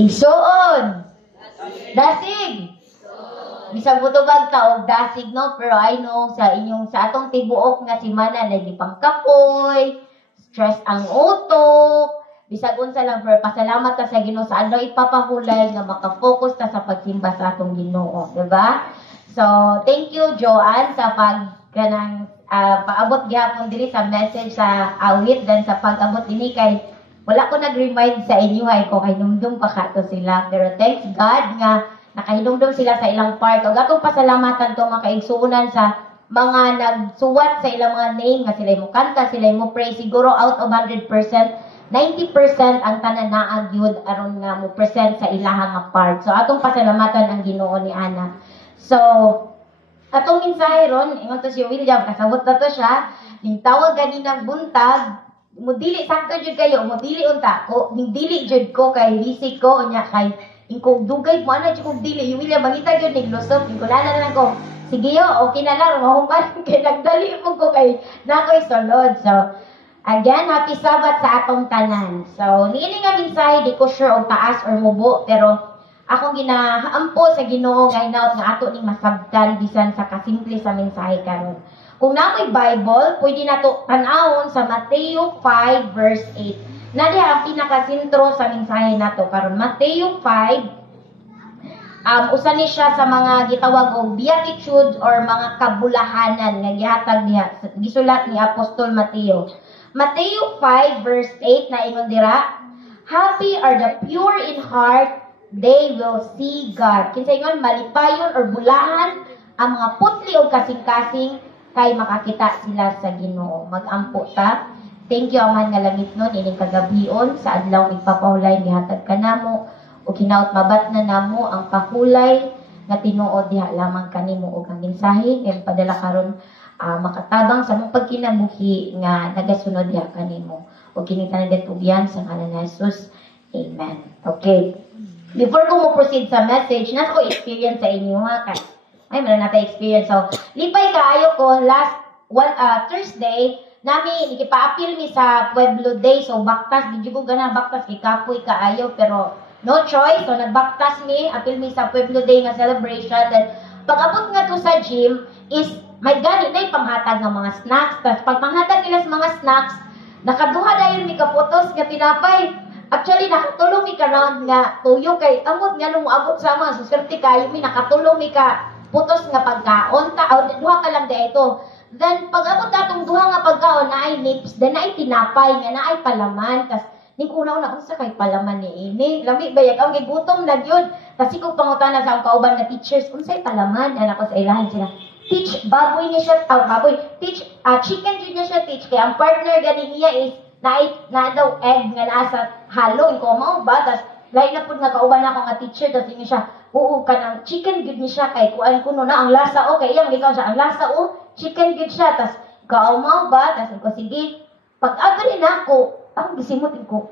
Igsuon. Dasig. Bisag butubag ta og dasig no, pero I know sa atong tibuok nga si Mana nagipang kapoy, stress ang utok, bisag unsa lang, pero pasalamat ta sa Ginoo sa adlaw ipapahulay nga maka-focus ta sa pagsimba sa atong Ginoo, di ba? So, thank you Joanne sa paabot gyapon diri sa message sa awit dan sa pag-abot ini kay wala ko nag-remind sa inyo ay ko kay numdum pa kato sila, pero thanks God nga nakahinumdum sila sa ilang part. O atong pasalamatan to mga kaigsuunan sa mga nagsuwat sa ilang mga name nga sila mo kanta, sila mo pray. Siguro out of 100%, 90% ang tanan naag yun aron nga mo present sa ilahang nga part. So atong pasalamatan ang Ginoo ni Ana. So atong mensahe ron, ingon to si William, kasabot na to siya, yung tawag ganinang buntag, mudili sakto jud kayo, mudili unta ko, dili jud ko kay bisik ko unya kay ingkong dugay mo ana jud kog dili, yung William mangita jud ning lusot, ingkulala na lang ko. Sige yo, okay na lang, mahuman kay nagdali mo ko kay nakoy sulod. So again, happy Sabbath sa atong tanan. So niini nga mensahe di ko sure og taas or mubo, pero akong ginahampo sa Ginoo nga hinaut nga ato ning masabtan bisan sa kasimple sa mensahe karon. Kung namoy Bible, pwede nato tan-awon sa Mateo 5 verse 8. Nadi ang pinakasentro sa mensahe nato karon. Mateo 5 usa ni siya sa mga gitawag og beatitudes or mga kabulahanan nga gihatag diha gisulat ni Apostol Mateo. Mateo 5 verse 8 na ingon dira, happy are the pure in heart, they will see God. Kinsa ingon malipayon or bulahan ang mga putli o kasing-kasing kay makakita sila sa Ginoo. Mag-ampo ta. Thank you aman nga langit nun ining kagabion sa adlaw igpapahulay gihatag kanamo o hinaut mabat na namo ang pahulay nga tinuod diha lamang kanimo og ang mensahe nga padala karon makatabang sa mong pagkinabuhi nga nagasunod diha kanimo. O kini tanan detugyan sa ngalan ni Jesus. Amen. Okay. Before ko mo proceed sa message, nasa ko experience sa inyo ha. Ay, meron natin experience. So, lipay kaayo ko last Thursday, nami ikipa-appeal mi sa Pueblo Day. So, baktas, di ko gana baktas, ikapoy kaayo, pero no choice. So, nagbaktas mi, appeal mi sa Pueblo Day nga celebration. Then, pag-abot nga to sa gym, is may gani na panghatag ng mga snacks. Tapos, pag panghatag nila sa mga snacks, nakaduha dahil mi kaputos nga tinapay. Actually, nakatulong mi ka round nga tuyo kay amot nga nung abot sa mga suswerte kayo mi, nakatulong mi ka putos nga pagkaon ta o duha ka lang dito. Then pag-abot atong duha nga pagkaon na ay nips, then ay tinapay nga na ay palaman. Tas ning una-una unsa kay palaman ni ini? Lami bayag ang gigutom na gyud. Tas ikaw pangutana sa akong kauban nga teachers, unsay palaman? Ana ko sa ilahan sila. Teach baboy niya siya, baboy. Teach chicken jud niya siya teach kay ang partner gani niya is na daw egg nga nasa halo iko mao ba? Tas lain na pud nga kauban ako nga teacher tas inyo siya. Oo, kanang chicken good ni siya kay kuan kuno na ang lasa okay iyang ikaw siya ang lasa chicken good siya tas kaumaw ba tas ko sige pag-agri na ako ang gisimot ko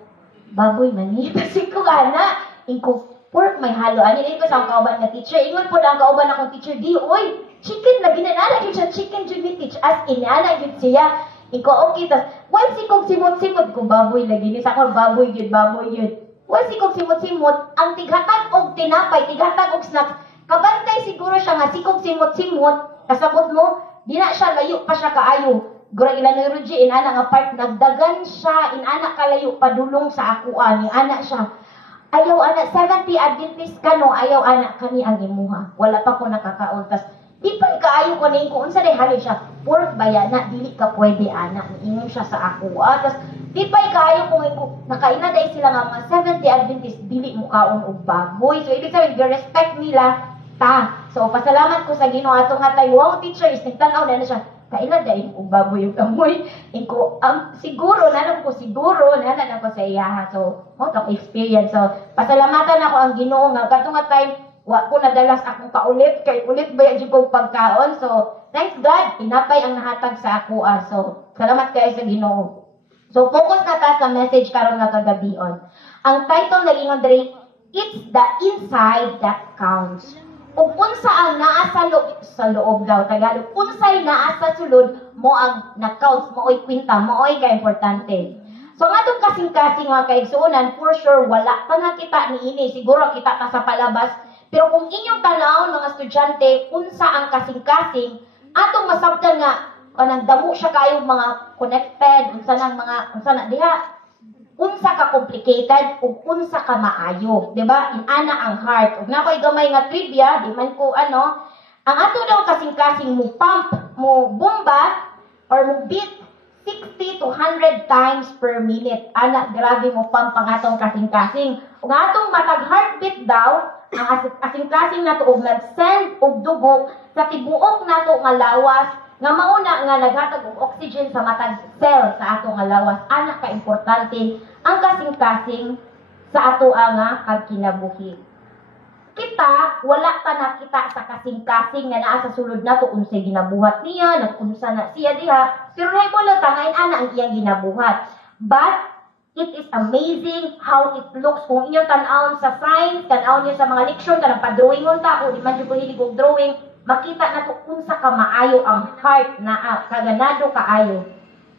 baboy man ni kasi ko ana inko pork may halo ani ko sa kauban nga teacher ingon pud ang kauban akong teacher di oy chicken lagi na gyud siya chicken jud ni teach as inala gyud siya inko okay tas once ikog simot-simot ko baboy lagi ni sa ko baboy gyud Wala sikog simot-simot, ang tighatag og tinapay, tighatag og snacks, kabantay siguro siya nga sikog simot-simot, kasabot mo, di na siya layo pa siya kaayo. Gura ilan ni Ruji, inana nga part, nagdagan siya, inana kalayo, padulong sa akuan, inana siya. Ayaw ana, 70 Adventist ka no, ayaw ana, kami ang imuha. Wala pa ko nakakaon, tas di pa kaayo ko na kung unsa day halo siya, pork bayana, dili ka pwede ana, ingon siya sa akuan, tas di pa kaayo kung nakaina day sila nga mga 70 Adventist dili mo kaon og baboy. So ibig sabihin respect nila ta. So pasalamat ko sa Ginoo ato nga tay wow teacher is nagtan-aw na siya. Kaila day og baboy ug amoy. Inko siguro na ko sa iyaha. So mo to experience. So pasalamatan ako ang Ginoo nga kadto nga time wa ko nadalas akong paulit kay ulit ba jud kog pagkaon. So thanks God tinapay ang nahatag sa ako. So salamat kay sa Ginoo. So, focus na ta sa message karon nga kagabion. Ang title na ingon diri, it's the inside that counts. Ug unsa ang naa sa loob daw Tagalog, unsay naa sa sulod mo ang na-counts mo oy kwinta, mo oy ka importante. So nga itong kasing-kasing mga kaigsuunan, for sure, wala pa na kita ni ini. Siguro kita ta sa palabas. Pero kung inyong tanawon mga estudyante, unsa ang kasing-kasing, atong masabtan nga, kanang damo siya kayo mga connected, unsa na diha, unsa ka complicated, ug unsa ka maayo. Diba? Inana ang heart. Ug na ko'y gamay nga trivia, di man ko ang ato daw kasing-kasing mo pump, mo bomba, or mo beat, 60 to 100 times per minute. Ana, grabe mo pang pangatong kasing-kasing. Kung atong matag heartbeat daw, ang kasing-kasing na to, nag-send og dugo sa tibuok na to nga lawas, nga mauna nga naghatag og oxygen sa matag cell sa ato nga lawas. Ana ka-importante ang kasing-kasing sa ato nga pagkinabuhi. Kita, wala pa nakita sa kasing-kasing nga naa sa sulod na to, unsay ginabuhat niya, nag-unsa na siya diha. Pero na mo lang tangayin ana ang iyang ginabuhat. But, it is amazing how it looks. Kung inyo tan-awon sa science, tan-awon niyo sa mga leksyon, kanang pa-drawingon ta, o di man yung hilig og drawing, makita na to unsa ka maayo ang heart na kaganado kaayo.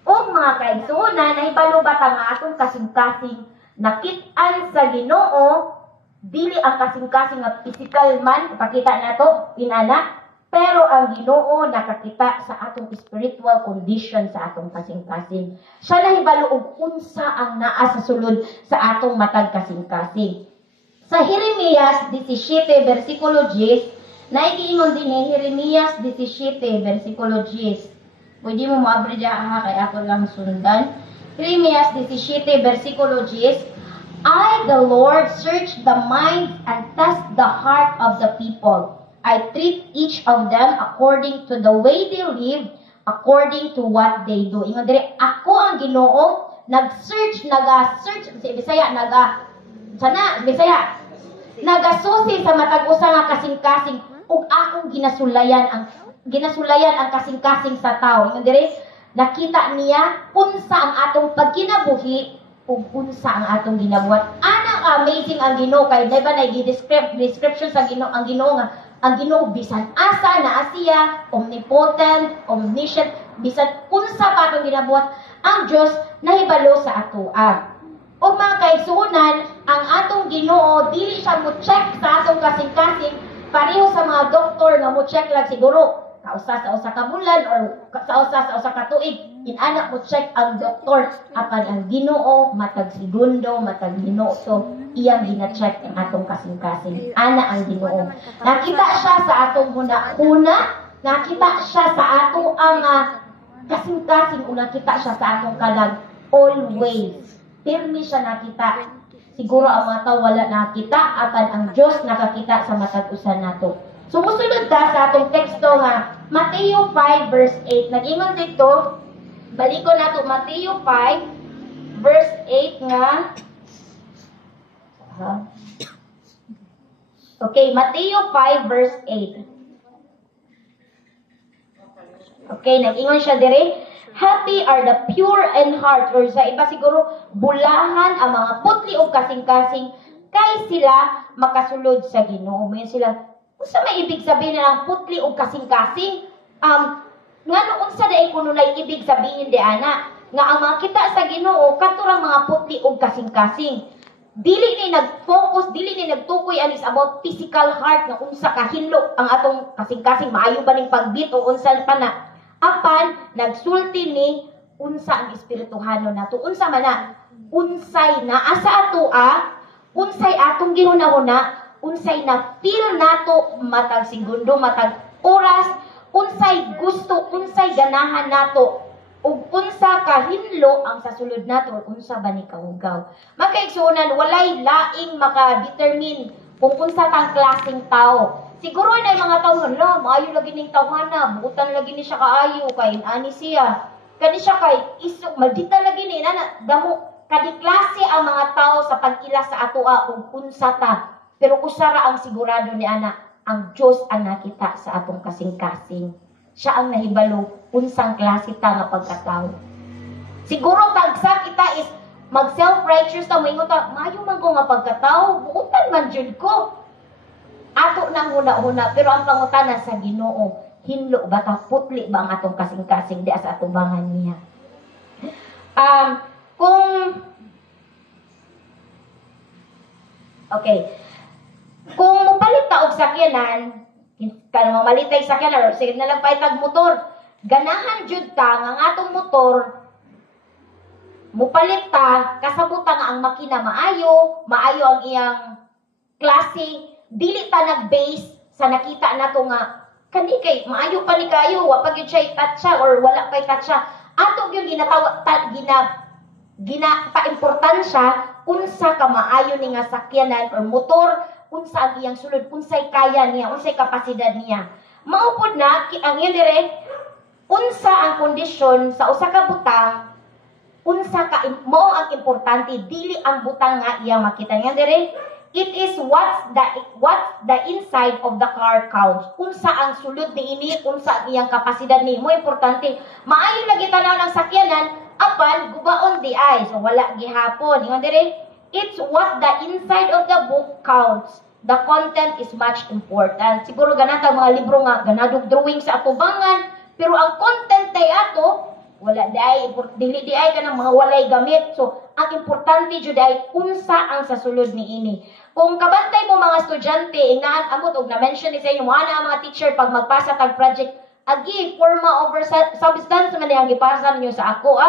O mga kaigsuonan, nahibalo ba ta nga atong kasing-kasing nakit-an sa Ginoo, dili ang kasing-kasing nga physical man, pakita na to, inana, pero ang Ginoo nakakita sa atong spiritual condition sa atong kasing-kasing. Siya nahibalo og unsa ang naa sa sulod sa atong matag kasing-kasing. Sa Jeremias 17 versikulo 10, naigiingon din ni Jeremias 17 versikulo 10. Pwede mo maabri diha kay ako lang sundan. Jeremias 17 versikulo 10. I, the Lord, search the minds and test the heart of the people. I treat each of them according to the way they live, according to what they do. Ingon dire, ako ang Ginoo, nag-search, Bisaya, nagasusi sa matag-usa nga kasing-kasing, ug akong ginasulayan ang kasing-kasing sa tao. Ingon dire, nakita niya unsa ang atong pagkinabuhi, kung unsa ang atong ginabuhat. Ana amazing ang Ginoo kay diba na description sa Ginoo ang Ginoo nga ang Ginoo bisan asa na Asiya, omnipotent, omniscient, bisan unsa pa atong ginabuhat, ang Dios nahibalo sa atoa. O mga kaigsuonan, ang atong Ginoo dili siya mo check sa atong kasing-kasing pareho sa mga doktor nga mo check lang siguro kausa sa usa ka bulan or sa usa ka tuig. Inana mo check ang doktor apan ang Ginoo matag segundo, matag minuto iyang gina-check ang atong kasing-kasing. Ana ang Ginoo. Nakita siya sa atong huna-huna, nakita siya sa ato ang kasing-kasing, o nakita siya sa atong kalag always. Pirmi siya nakita. Siguro ang mga tao wala nakita apan ang Dios nakakita sa matag usa nato. So, musunod ta sa atong teksto nga, Mateo 5 verse 8. Nag-ingon dito, baliko na to, Mateo 5 verse 8 nga. Okay, Mateo 5 verse 8. Okay, nag-ingon siya dire, happy are the pure in heart, or sa iba siguro, bulahan ang mga putli o kasing-kasing, kay sila makasulod sa Ginoo. May sila, unsa may ibig sabihin ng putli o kasing-kasing? Nga noon sa daig kuno na ibig sabihin di ana nga ang mga kita sa Ginoo katurang mga putli o kasing-kasing. Dili ni nag-focus, dili ni nagtukoy anis about physical heart nga unsa ka hinlo ang atong kasing-kasing, maayo ba ning pagbit o unsa pa na. Apan nagsulti ni unsa ang espirituhano nato, unsa man na, unsay naa sa atoa, unsay atong gihuna-huna, unsay na feel nato matag segundo, matag oras, unsay gusto, unsay ganahan nato, ug unsa kahinlo ang sa sulod nato, ug unsa ba ni kahugaw. Makaigsuonan, walay laing maka-determine kung unsa tang klaseng tao. Siguro na mga tao, hala, maayo lagi ning tawhana, buutan lagi ni siya kaayo, kay ani siya. Kani siya kay isok, maldita lagi ni, damo, kadi klase ang mga tao sa pag-ila sa atoa, kung unsa ta. Pero usara ang sigurado ni ana, ang Diyos ang nakita sa atong kasing-kasing. Siya ang nahibalo, unsang klase ta nga pagkatao. Siguro tagsa kita is mag-self-righteous ta, moingon ta, maayo man ko nga pagkatao, buutan man jud ko. Ato nang huna-huna, pero ang pangutana sa Ginoo, hinlo ba ta, putli ba ang atong kasing-kasing di sa atubangan niya. Kung mapalit ta og sakyanan, kanang mamalitay sakyanan or sige na lang paitag motor, ganahan jud ta nga atong motor mupalit ta kasabot ta nga ang makina maayo ang iyang klase, dili ta nag-base sa nakita nato nga kani kay maayo pa ni kayo, wa pa gyud siya itatsa or wala pa itatsa. Ato gyud ginatawag pa-importansya unsa ka maayo ni nga sakyanan or motor, unsa ang iyang sulod, unsay kaya niya, unsay kapasidad niya. Maupod na ang yun dire, unsa ang kondisyon sa usa ka butang, unsa ka mao ang importante, dili ang butang nga iyang makita niya dire. It is what the inside of the car counts. Unsa ang sulod niini, unsa ang iyang kapasidad ni, mo importante. Maayo lagi tanaw ng sakyanan apan gubaon di ay, so wala gihapon. Ingon dire, it's what the inside of the book counts. The content is much important. Siguro ganata mga libro nga ganadog drawing sa atubangan, pero ang content tay ato wala di ay, dili di ay kanang mga walay gamit. So ang importante jud ay unsa ang sa sulod niini. Kung kabantay mo mga estudyante, ingaan amot og na-mention ni sa inyo mga na mga teacher pag magpasa tag project, agi forma over substance man ang gipasa ninyo sa ako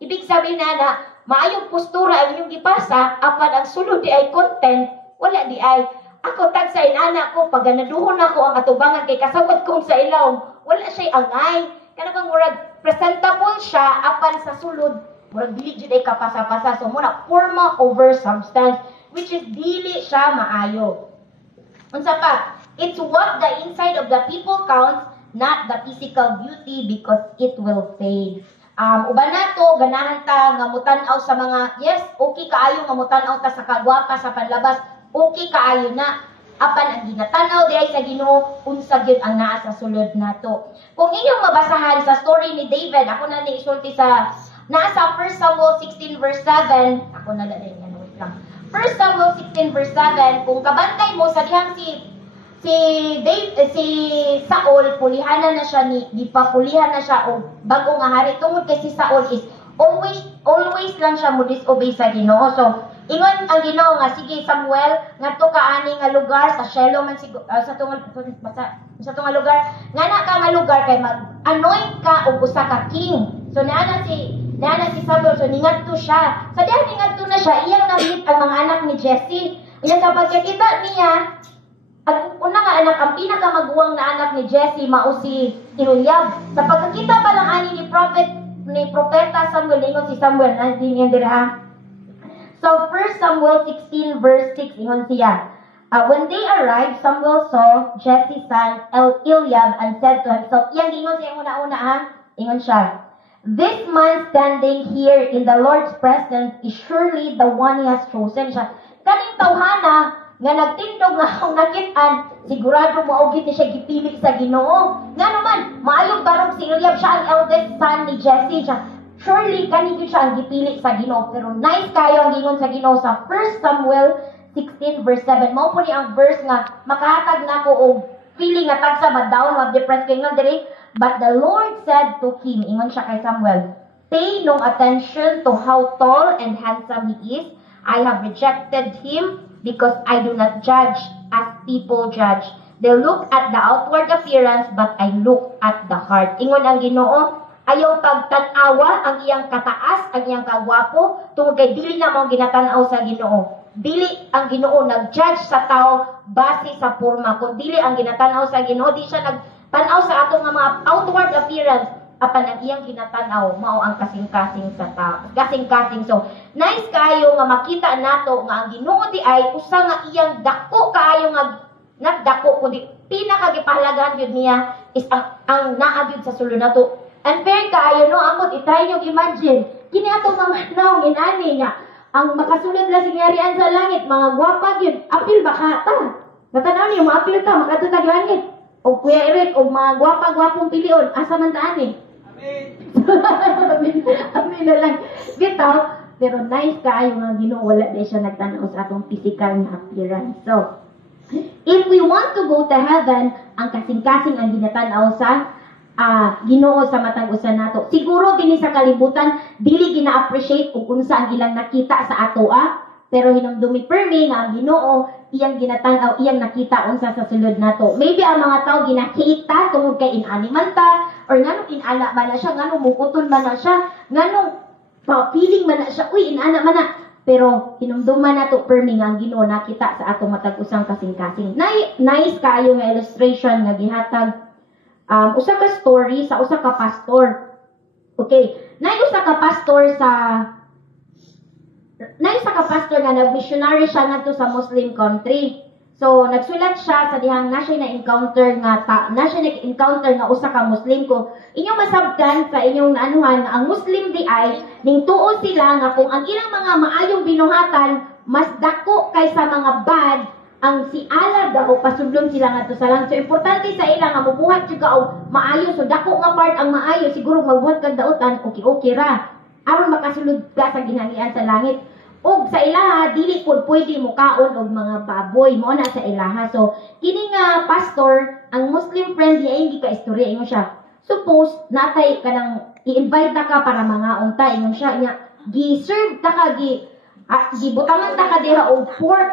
Ibig sabihin na maayong postura ang inyong gipasa, apan ang sulod di ay content, wala di ay. Ako tag sa inana ko, pag naduhon ako ang atubangan kay kasabot kong sa ilaw, wala siya angay. Kaya kang murag presentable siya, apan sa sulod, murag dili jud ay kapasa-pasa. So muna forma over substance, which is dili siya maayo. Unsa pa? It's what the inside of the people counts, not the physical beauty, because it will fade. Uban nato ganahan ta nga mutan-aw sa mga okay kaayo nga mutan-aw ta sa kagwapa sa panlabas, okay kaayo na. Apan ang ginatanaw di ay sa Ginoo unsa gyud ang naa sa sulod nato. Kung inyong mabasahan sa story ni David, ako na ni isulti sa nasa 1 Samuel 16 verse 7, ako na lang wait lang. 1 Samuel 16 verse 7, kung kabantay mo sa dihang si Saul, pulihanan na siya gipapulihan na siya og bago nga hari tungod kay si Saul is always lang siya mo disobey sa Ginoo. So ingon ang Ginoo nga sige Samuel ngadto ka ani nga lugar sa Shiloh man sa tunga lugar ngana ka nga lugar kay mag-anoint ka og usa ka king. So naana si Samuel, so ningadto siya. Sa diha ningadto na siya, iyang namit ang mga anak ni Jesse. Iya sa pagkakita niya, ang una nga anak, ang pinakamaguwang na anak ni Jesse, mao si Eliab. Sa pagkakita pa lang ani ni propeta Samuel, ingon si Samuel, din yan dira. So 1 Samuel 16 verse 6, ingon siya, when they arrived, Samuel saw Jesse's son Eliab and said to himself, iyang ingon siya una-una ingon siya, this man standing here in the Lord's presence is surely the one he has chosen. Siya, kaning tawhana, nga nagtindog nga akong nakitaan, sigurado maugit ni siya gipili sa Ginoo. Nga naman, maayong barong si Eliab siya ang eldest son ni Jesse. Siya, surely kanigid siya ang gipili sa Ginoo. Pero nice kayo ang gingon sa Ginoo sa 1 Samuel 16 verse 7. Mao po ni ang verse nga makahatag na ko og feeling nga tagsa ma-down wa depressed kay nga diri. But the Lord said to him, ingon siya kay Samuel, pay no attention to how tall and handsome he is. I have rejected him because I do not judge as people judge. They look at the outward appearance, but I look at the heart. Ingon ang Ginoo, ayaw pagtanawa ang iyang kataas, ang iyang kagwapo, tungod kay dili na mo ginatanaw sa Ginoo. Dili ang Ginoo nag-judge sa tao base sa porma. Kung dili ang ginatanaw sa Ginoo, di siya nagtanaw sa atong mga outward appearance, apan ang iyang ginatanaw mao ang kasing-kasing sa tao. Kasing-kasing. So, nice kaayo nga makita nato nga ang Ginoo di ay usa nga iyang dako kaayo nga nagdako kundi pinakagipahalagahan gyud niya is ang naa gyud sa sulod nato. And fair kaayo no amot i-try nyo imagine kini ato mga naong inani nga ang makasulod lang singyarian sa langit mga gwapa gyud apil baka ta. Natanaw niyo maapil ka makatutag langit. O Kuya Eric og mga gwapa-gwapong pilion asa man ta ani? Amin na lang. Bitaw, pero nice kaayo nga Ginoo wala di siya nagtanaw sa atong physical na appearance. So, if we want to go to heaven, ang kasing-kasing ang ginatanaw sa Ginoo sa matag usa nato. Siguro dinhi sa kalibutan dili gina-appreciate kung unsa ang ilang nakita sa ato pero hinumdumi permi nga ang Ginoo iyang ginatan-aw iyang nakita unsa sa sulod nato. Maybe ang mga tao ginakita tungod kay inani man ta or nganong inana man na siya, nganong mukutol man na siya, nganong feeling man na siya, uy inana man na. Pero hinumduman nato permi nga ang Ginoo nakita sa atong matag usang kasing-kasing. Nice kaayo nga illustration nga gihatag usa ka story sa usa ka pastor. Okay, nay usa ka pastor nga nag-missionary siya ngadto sa Muslim country. So nagsulat siya sa dihang na siya na-encounter nga usa ka Muslim ko. Inyong masabtan sa inyong naanuhan nga ang Muslim di ay ning tuo sila nga kung ang ilang mga maayong binuhatan mas dako kaysa mga bad ang si Allah daw pasudlon sila ngadto sa langit. So importante sa ila nga mabuhat jud ka og maayo, so dako nga part ang maayo siguro magbuhat kag daotan okay ra aron makasulod ka sa ginhalian sa langit. Og sa ilaha dili pud pwede mo kaon og mga baboy mo na sa ilaha. So kini nga pastor ang Muslim friend niya ingi ka istorya ingon siya. Suppose natay kanang i-invite ta ka para mangaon ta ingon siya nya gi-serve ta ka gibutangan ta ka diha og pork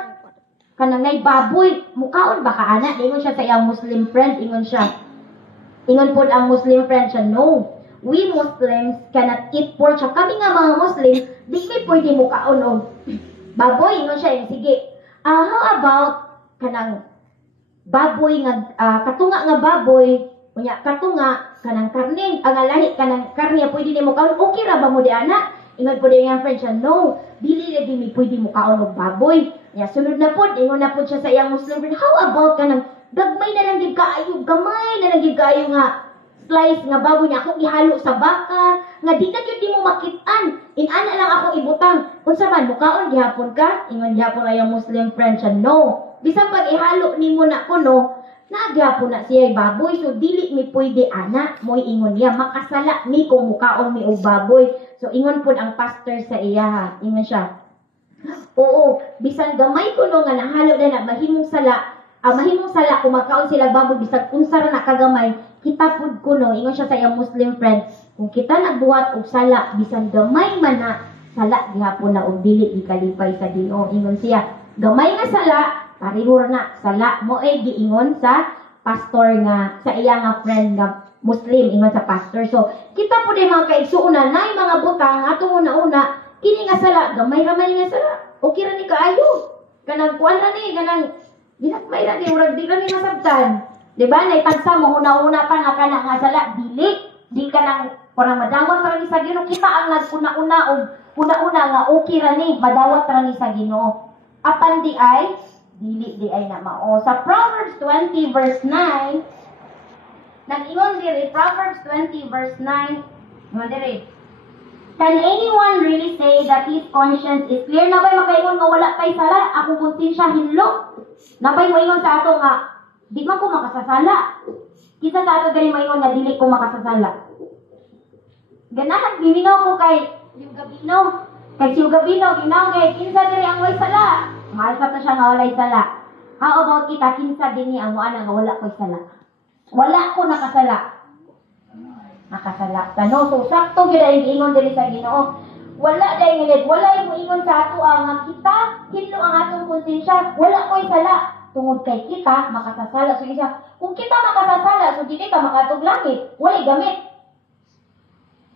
kanang nay baboy mukaon ba ka ana ingon siya sa iyang Muslim friend ingon pod ang Muslim friend siya no. We Muslims cannot eat pork. So, kami nga mga Muslim, di may pwede mo kaon og baboy. Ingon siya, sige. How about kanang baboy nga, katunga nga baboy, kunya katunga, kanang karne, ang lahi, kanang karne, pwede ni mo kaon. Okay ra ba mo di anak? Ingon po din yung friend siya, no, dili na di may pwede mo kaon og baboy. Sunod na po, ingon na po siya sa iyang Muslim friend, how about kanang dagmay na lang gid kaayo, gamay na lang gid kaayo nga slice nga baboy niya akong ihalo sa baka nga di na gyud mo makitaan inana lang akong ibutang unsa man mukaon gihapon ka ingon gihapon ay Muslim friend siya no bisan pag ihalo nimo na kuno na gihapon na siya baboy so dili mi pwede ana moy ingon niya makasala mi kung mukaon mi og baboy. So ingon pud ang pastor sa iya ingon siya oo bisan gamay kuno nga nahalo na mahimong sala kung makaon sila baboy bisag unsa ra na kagamay kita pud kuno ingon siya sa iyang Muslim friend kung kita nagbuhat og sala bisan gamay man na sala gihapon na og dili gikalipay sa Ginoo ingon siya gamay nga sala pareho na sala mo giingon sa pastor nga sa iya nga friend nga Muslim ingon sa pastor. So kita pud ay mga kaigsuonan nay mga butang atong una kini nga sala gamay ra man nga sala okay ra ni kaayo kanang kuan ra ni kanang ginagmay ra ni murag di ra ni masabtan. Diba? Naitagsa mo, una-una pa nga ka na nga sala, di ka nang parang madawat ra ni sa Ginoo. Kita ang nag-una-una o una-una nga okay ra ni, madawat ra ni sa Ginoo. Apan di ay, di ay na mao. Sa Proverbs 20 verse 9, nag-ingon diri, Proverbs 20 verse 9, ingon diri, can anyone really say that his conscience is clear? Nabay makaingon nga wala pa'y sala, ako konsensya hinlo. Nabay mo ingon sa ato nga, di man ko makasasala. Kisa sa ato dali maingon nga dili ko makasasala. Ganahan biminaw ko kay yung Gabino. Kay yung Gabino ginaw kay kinsa diri ang way sala. Mahal sa ta siya nga walay sala. How about kita kinsa dinhi ang moana nga wala koy sala. Wala ko nakasala. Nakasala. Tano so sakto gyud ay ingon diri sa Ginoo. Wala day wala mo ingon sa ato nga kita hinlo ang atong konsensya. Wala koy sala. Tungod kay kita makasasala so isa kung kita makasasala so dili ka makatug langit walay gamit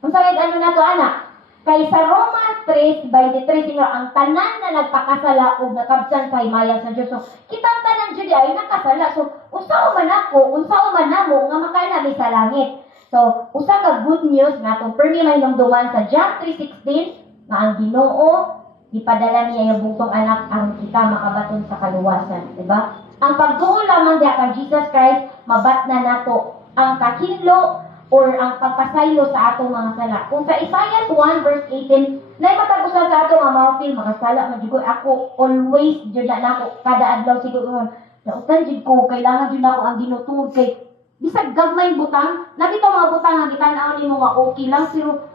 unsa gid ano nato ana kay sa Roma 3:23 sino ang tanan na nagpakasala ug nakabsan sa himaya sa Dios so kitang tanan jud ay nakasala so usa man ako unsa man namo nga makanami sa langit. So usa ka good news natong permi may namduman sa John 3:16 nga ang Ginoo ipadala niya yung bugtong anak ang kita makabaton sa kaluwasan, diba? Ang pagduo lamang diha kay Jesus Christ, mabat na nato ang kahinlo or ang pagpasaylo sa atong mga sala. Kung sa Isaiah 1 verse 18, nay matag-usa sa atong mga mawpil, makasala man jud ako always jud na nako kada adlaw siguro ngon. Nautan jud ko kailangan jud nako ang Ginoo tungod kay bisag gagmay butang, nabitaw mga butang nga gitan-aw nimo nga okay lang pero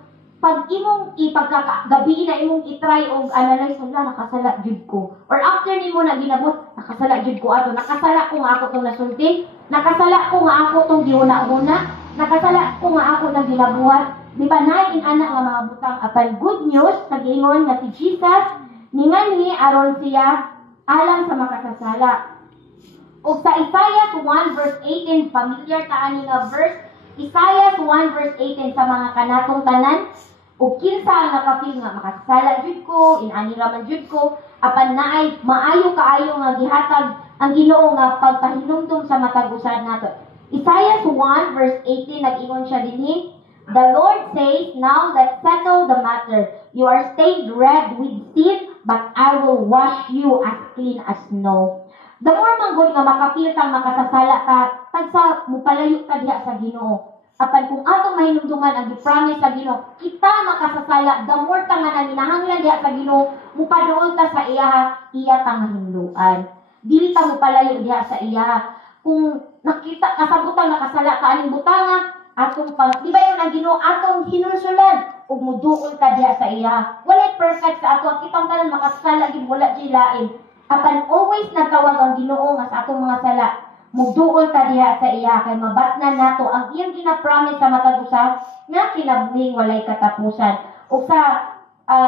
pag imong ipagkagabi na imong i-try og analyze sala nakasala jud ko or after nimo na ginabot nakasala jud ko ato nakasala ko nga ako tong nasulti nakasala ko nga ako tong giuna-una nakasala ko nga ako nang ginabuhat. Di ba nain anak nga mga butang apan good news nagingon nga si Jesus ninganhi aron siya alang sa makasasala. O sa Isaiah 1 verse 18, familiar ta ani nga verse, Isaiah 1 verse 18 sa mga kanatong tanan, o kinsa ang nakapil nga makasasala jud ko, inani ra man jud ko, apan naay maayo kaayo nga gihatag ang Ginoo nga pagpahinumdum sa matag usad nato. Isaiah 1 verse 18 nag-ingon siya dinhi, the Lord says, now let's settle the matter. You are stained red with sin, but I will wash you as clean as snow. The more manggod nga makapil kang makasasala ka, tagsa mupalayo ka diha sa Ginoo. Apan kung atong mahinumduman ang gi-promise sa Ginoo, kita makasasala, the more ka nga naminahanglan diha sa Ginoo, mupaduol ta sa iya ta nga hinluan. Dili ta mupalayo diha sa iya. Kung nakita kasabutan nakasala ka aning butanga, atong di ba yung ang Ginoo atong hinulsulan ug muduol ka diha sa iya. Walay perfect sa ato, kitang tanan makasala gid wala di lain. Apan always nagtawag ang Ginoo nga sa atong mga sala. Muduol ka diha sa iya kay mabatnan nato ang iyang gina-promise sa matag usa nga kinabuhing walay katapusan. Ug sa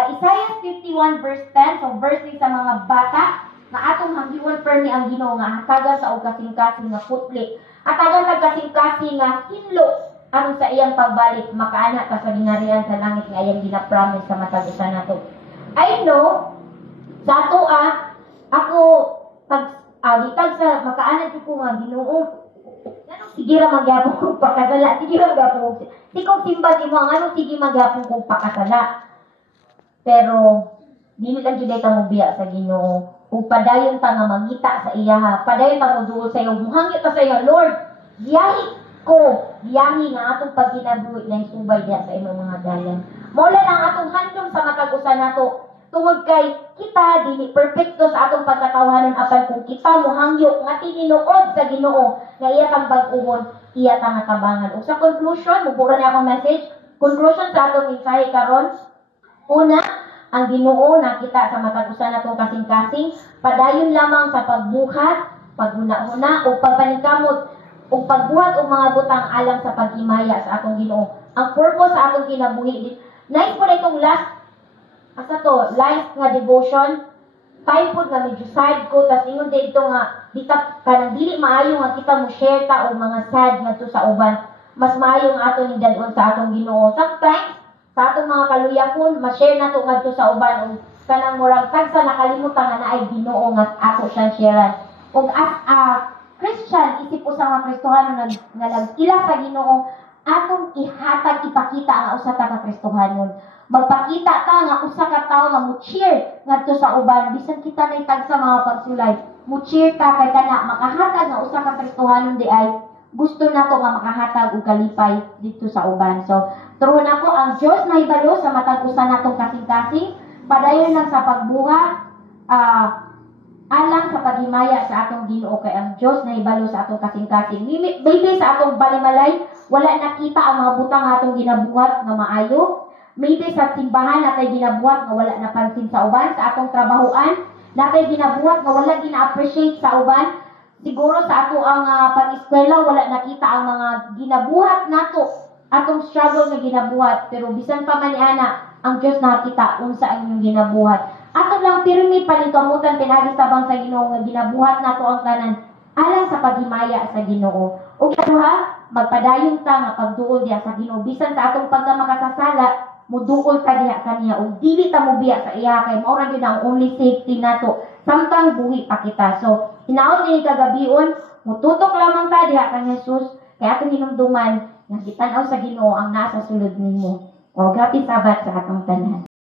Isaiah 51 verse 10, so verse ni sa mga bata na atong hanggiwan permi ang Ginoo nga hatagan sa og kasing-kasing nga putli. Hatagan sa kasing-kasing nga hinlo aron sa iyang pagbalik makaana ka sa gingharian sa langit nga iyang gina-promise sa matag usa nato. I know sa ato ako ditag sa makaanad ko nga Ginoo. Ano sige ra magyapon kong pakasala, sige ra magyapon. Sikong simba mo ano sige magyapon kong pakasala. Pero dili lang jud ta mo biya sa Ginoo. Kung padayon ta nga mangita sa iya ha, padayon ta mo duol sa iyo, muhangyo ta sa iyo, Lord, giyahi nga atong pagkinabuhi na subay diha sa imong mga dalan. Mula lang atong handom sa matag usa nato. Tungod kay kita dili perfecto sa atong pagkatawhanan apan kung kita mohangyo nga tinuod sa Ginoo nga iya kang bag-uhon, iya ta nga tabangan. Ug sa conclusion, mubura na akong message. Conclusion sa atong mensahe karon, una, ang Ginoo nakita sa matag usa natong kasing-kasing, padayon lamang sa pagbuhat, paghuna-huna o pagpaningkamot o pagbuhat og mga butang alang sa paghimaya sa atong Ginoo. Ang purpose sa atong kinabuhi, nice po na itong last life nga devotion, time po nga medyo side ko, tas ingon dito nga, kanang dili maayo nga kita mo share ta o mga sad nga to sa uban, mas maayo nga ato ni dadon sa atong Ginoo. Sometimes, sa atong mga kaluyapon, ma-share na to nga to sa uban, o kanang murag tagsa nakalimutan nga na ay Ginoo nga ato siyang sharean. O as a Christian, isip ko sa mga Kristohano nga nag-ila sa Ginoo, atong ihatag ipakita ang usa ka Kristohanon. Magpakita ta nga usa ka tawo nga mo-cheer ngadto sa uban bisan kita nay tag sa mga pagsulay. Mo-cheer ta kay kana makahatag nga usa ka Kristohanon di ay gusto nato nga makahatag og kalipay dito sa uban. So, turon ako ang Dios na hibalo sa matag usa natong kasing-kasing, padayon lang sa pagbuhat, alang sa paghimaya sa atong Ginoo kay ang Dios na hibalo sa atong kasing-kasing. Maybe sa atong balimalay wala nakita ang mga butang atong ginabuhat nga maayo. Maybe sa simbahan natay ginabuhat nga wala napansin sa uban, sa atong trabahoan natay ginabuhat nga wala gina-appreciate sa uban. Siguro sa ato ang pag-eskwela wala nakita ang mga ginabuhat nato, atong struggle nga ginabuhat, pero bisan pa man ana ang Dios nakita unsa ang inyong ginabuhat. Ato lang pirmi paningkamutan pinagi tabang sa Ginoo nga ginabuhat nato ang tanan alang sa paghimaya sa Ginoo. Ug duha, magpadayon ta nga pagduol diha sa Ginoo bisan sa atong pagkamakasasala, muduol ta diha kaniya ug dili ta mo biya sa iya kay mao ra gyud ang only safety nato samtang buhi pa kita. So hinaot ni kagabion, mututok lamang ta diha kang Jesus kay atong hinumduman nga gitan-aw sa Ginoo ang nasa sulod nimo. O happy Sabat sa atong tanan.